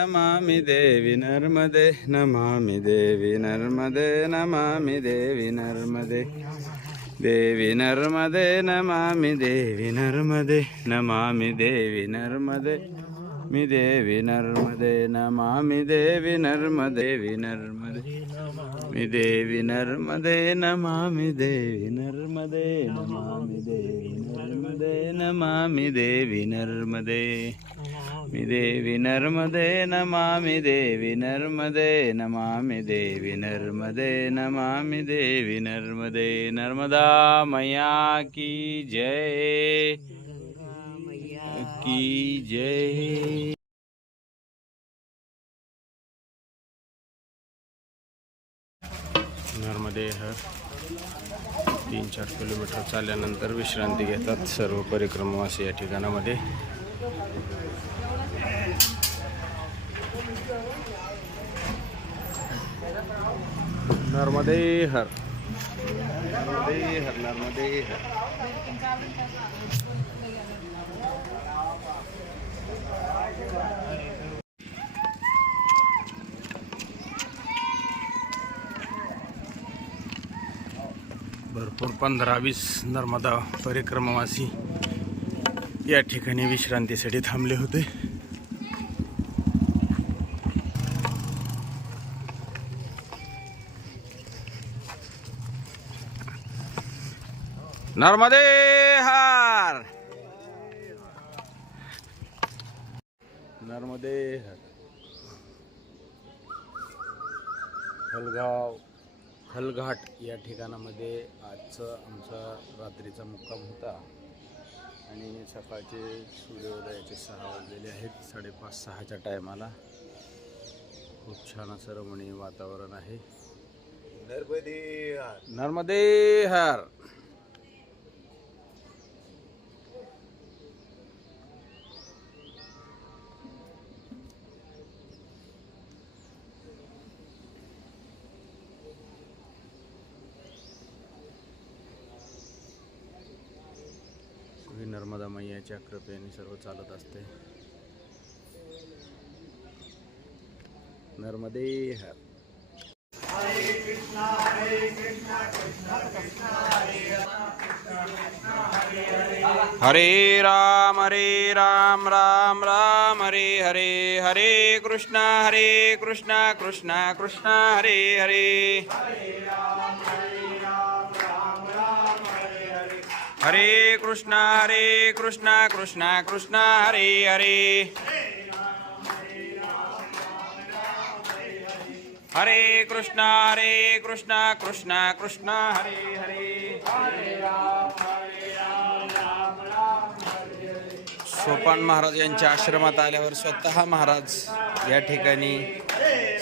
नमामि देवी नर्मदे नमामि देवी नर्मदे नमामि देवी नर्मदे। देवी नर्मदे नमामि देवी नर्मदे नमामि देवी नर्मदे। मि देवी नर्मदे नमामि देवी नर्मदे देवि नर्मदे। मी देवी नर्मदे नमामि देवी नर्मदे नमामि देवी नर्मदे नमामि देवी नर्मदे। मी देवी नर्मदे नमामि देवी नर्मदे नमामि देवी नर्मदे नमामि देवी नर्मदे। नर्मदा मैया की जय। की जय। नर्मदे हर तीन चार किलोमीटर चालल्यानंतर विश्रांती घेतात सर्व परिक्रमावासी या ठिकाणामध्ये. नर्मदे हर. नर्मदे हर नर्मदे हर. भरपूर पंधरा वीस नर्मदा परिक्रमावासी या ठिकाणी विश्रांतीसाठी थांबले होते. नर्मदे हार! नर्मदे हर। हलगाव हलघाट या ठिकाणामध्ये आजचं आमचा रात्रीचा मुक्काम होता. आणि सकाळचे सूर्योदयाचे सहा वाजलेले आहेत. साडेपाच सहाच्या टायमाला खूप छान असं रमणीय वातावरण आहे. नर्मदे हर. ही नर्मदा मैयाच्या कृपेने सर्व चालत असते. नर्मदे हर. हरे राम हरे राम राम राम हरे हरे हरे कृष्ण हरे कृष्ण कृष्ण कृष्ण हरे हरे. हरे कृष्ण हरे कृष्ण कृष्ण कृष्ण हरे हरे। हरे कृष्ण हरे कृष्ण कृष्ण कृष्ण हरे हरे। सोपान महाराज यांच्या आश्रमात आल्यावर स्वतः महाराज या ठिकाणी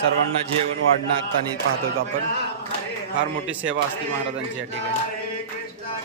सर्वांना जेवण वाढणार पाहतो आपण. फार मोठी सेवा असते महाराजांची या ठिकाणी.